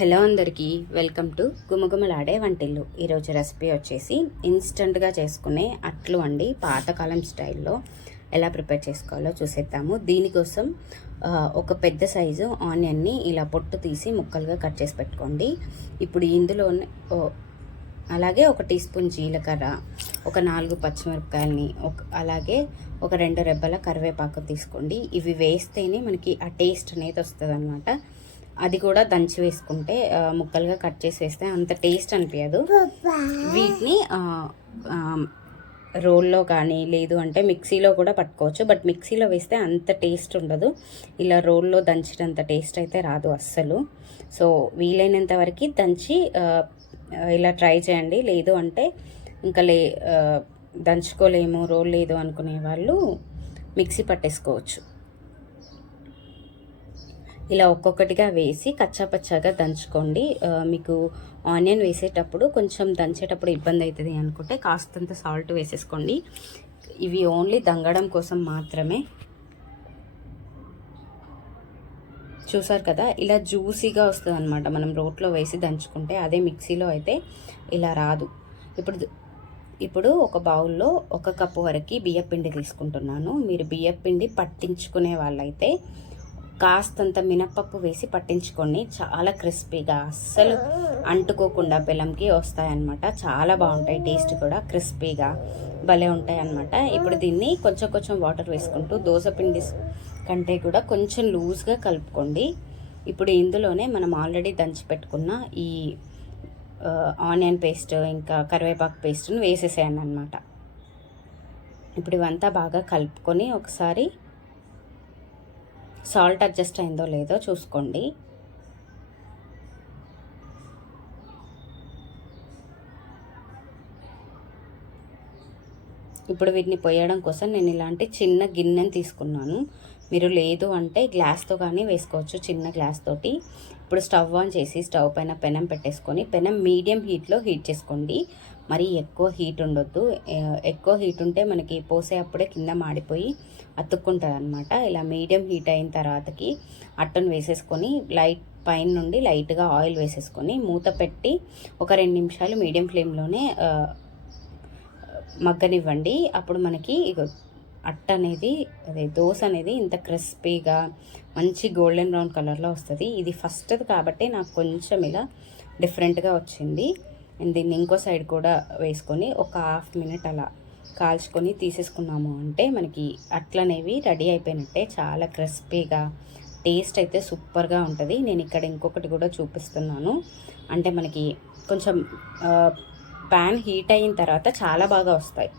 Hello అందరికీ welcome to గుమగుమలాడే వంటిల్లు. ఈరోజు రెసిపీ వచ్చేసి ఇన్స్టంట్గా చేసుకునే అట్లు అండి పాతకాలం స్టైల్లో ఎలా ప్రిపేర్ చేసుకోవాలో చూసేద్దాము. దీనికోసం ఒక పెద్ద సైజు ఆనియన్ని ఇలా పొట్టు తీసి ముక్కలుగా కట్ చేసి పెట్టుకోండి. ఇప్పుడు ఇందులోనే ఓ, అలాగే ఒక టీ స్పూన్ జీలకర్ర ఒక నాలుగు పచ్చిమిరపకాయలని ఒక అలాగే ఒక రెండు రెబ్బల కరివేపాకు తీసుకోండి. ఇవి వేస్తేనే మనకి ఆ టేస్ట్ అనేది వస్తుంది అనమాట అది కూడా దంచి వేసుకుంటే ముక్కలుగా కట్ చేసి వేస్తే అంత టేస్ట్ అనిపించదు వీటిని రోల్లో కానీ లేదు అంటే మిక్సీలో కూడా పట్టుకోవచ్చు. బట్ మిక్సీలో వేస్తే అంత టేస్ట్ ఉండదు. ఇలా రోల్లో దంచినంత టేస్ట్ అయితే రాదు అస్సలు. సో వీలైనంత వరకు దంచి ఇలా ట్రై చేయండి. లేదు అంటే ఇంకా లే దంచుకోలేము రోల్ లేదు అనుకునే వాళ్ళు మిక్సీ పట్టేసుకోవచ్చు. ఇలా ఒక్కొక్కటిగా వేసి కచ్చాపచ్చాగా దంచుకోండి. మీకు ఆనియన్ వేసేటప్పుడు కొంచెం దంచేటప్పుడు ఇబ్బంది అవుతుంది అనుకుంటే కాస్తంత సాల్ట్ వేసేసుకోండి. ఇవి ఓన్లీ దంగడం కోసం మాత్రమే. చూసారు కదా? ఇలా జ్యూసీగా వస్తుంది అనమాట మనం రోట్లో వేసి దంచుకుంటే అదే మిక్సీలో అయితే ఇలా రాదు. ఇప్పుడు ఇప్పుడు ఒక బౌల్లో ఒక కప్పు వరకు బియ్యపిండి తీసుకుంటున్నాను. మీరు బియ్యపిండి పట్టించుకునే వాళ్ళైతే కాస్తంత మినప్పప్పు వేసి పట్టించుకోండి. చాలా క్రిస్పీగా అస్సలు అంటుకోకుండా బెల్లంకి వస్తాయన్నమాట. చాలా బాగుంటాయి టేస్ట్ కూడా క్రిస్పీగా భలే ఉంటాయి అన్నమాట ఇప్పుడు దీన్ని కొంచెం కొంచెం వాటర్ వేసుకుంటూ దోశ పిండి కంటే కూడా కొంచెం లూజ్గా కలుపుకోండి. ఇప్పుడు ఇందులోనే మనం ఆల్రెడీ దంచి పెట్టుకున్న ఈ ఆనియన్ పేస్ట్ ఇంకా కరివేపాకు పేస్ట్ని వేసేసేయండి అనమాట ఇప్పుడు ఇవంతా బాగా కలుపుకొని ఒకసారి సాల్ట్ అడ్జస్ట్ అయిందో లేదో చూసుకోండి. ఇప్పుడు వీటిని పోయడం కోసం నేను ఇలాంటి చిన్న గిన్నెని తీసుకున్నాను. మీరు లేదు అంటే గ్లాస్తో కానీ వేసుకోవచ్చు చిన్న గ్లాస్ తోటి. ఇప్పుడు స్టవ్ ఆన్ చేసి స్టవ్ పైన పెనం పెట్టేసుకొని పెనం మీడియం హీట్లో హీట్ చేసుకోండి. మరి ఎక్కువ హీట్ ఉండొద్దు. ఎక్కువ హీట్ ఉంటే మనకి పోసే అప్పుడే కింద మాడిపోయి అతుక్కుంటుంది అనమాట ఇలా మీడియం హీట్ అయిన తర్వాతకి అట్టను వేసేసుకొని లైట్ పైన నుండి లైట్గా ఆయిల్ వేసేసుకొని మూత పెట్టి ఒక రెండు నిమిషాలు మీడియం ఫ్లేమ్లోనే మగ్గనివ్వండి. అప్పుడు మనకి అట్ట అనేది అదే దోశ అనేది ఇంత క్రిస్పీగా మంచి గోల్డెన్ బ్రౌన్ కలర్లో వస్తుంది. ఇది ఫస్ట్ కాబట్టి నాకు కొంచెం ఇలా డిఫరెంట్గా వచ్చింది. అండ్ దీన్ని ఇంకో సైడ్ కూడా వేసుకొని ఒక హాఫ్ మినిట్ అలా కాల్చుకొని తీసేసుకున్నాము. అంటే మనకి అట్లనేవి రెడీ అయిపోయినట్టే చాలా క్రిస్పీగా టేస్ట్ అయితే సూపర్గా ఉంటుంది. నేను ఇక్కడ ఇంకొకటి కూడా చూపిస్తున్నాను. అంటే మనకి కొంచెం ప్యాన్ హీట్ అయిన తర్వాత చాలా బాగా వస్తాయి.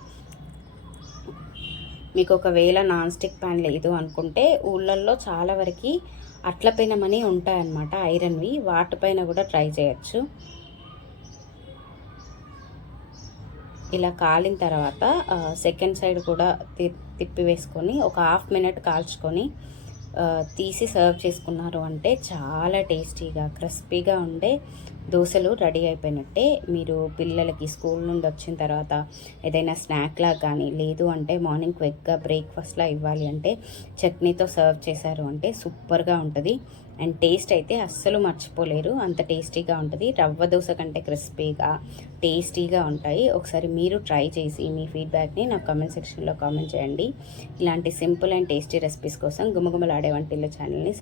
మీకు ఒకవేళ నాన్ స్టిక్ ప్యాన్ లేదు అనుకుంటే ఊళ్ళల్లో చాలా వరకు అట్ల పెనమని ఉంటాయన్నమాట ఐరన్వి. వాటిపైన కూడా ట్రై చేయొచ్చు. ఇలా కాలిన తర్వాత సెకండ్ సైడ్ కూడా తి- తిప్పి వేసుకొని ఒక హాఫ్ మినిట్ కాల్చుకొని తీసి సర్వ్ చేసుకున్నారు. అంటే చాలా టేస్టీగా క్రిస్పీగా ఉండే దోశలు రెడీ అయిపోయినట్టే మీరు పిల్లలకి స్కూల్ నుండి వచ్చిన తర్వాత ఏదైనా స్నాక్లా కానీ లేదు అంటే మార్నింగ్ క్విక్గా బ్రేక్ఫాస్ట్లా ఇవ్వాలి అంటే చట్నీతో సర్వ్ చేశారు అంటే సూపర్గా ఉంటుంది. అండ్ టేస్ట్ అయితే అస్సలు మర్చిపోలేరు. అంత టేస్టీగా ఉంటుంది. రవ్వ దోశ కంటే క్రిస్పీగా టేస్టీగా ఉంటాయి. ఒకసారి మీరు ట్రై చేసి మీ ఫీడ్బ్యాక్ని నా కామెంట్ సెక్షన్లో కామెంట్ చేయండి. ఇలాంటి సింపుల్ అండ్ టేస్టీ రెసిపీస్ కోసం గుమగుమలాడే వంటిల్లు ఛానల్ని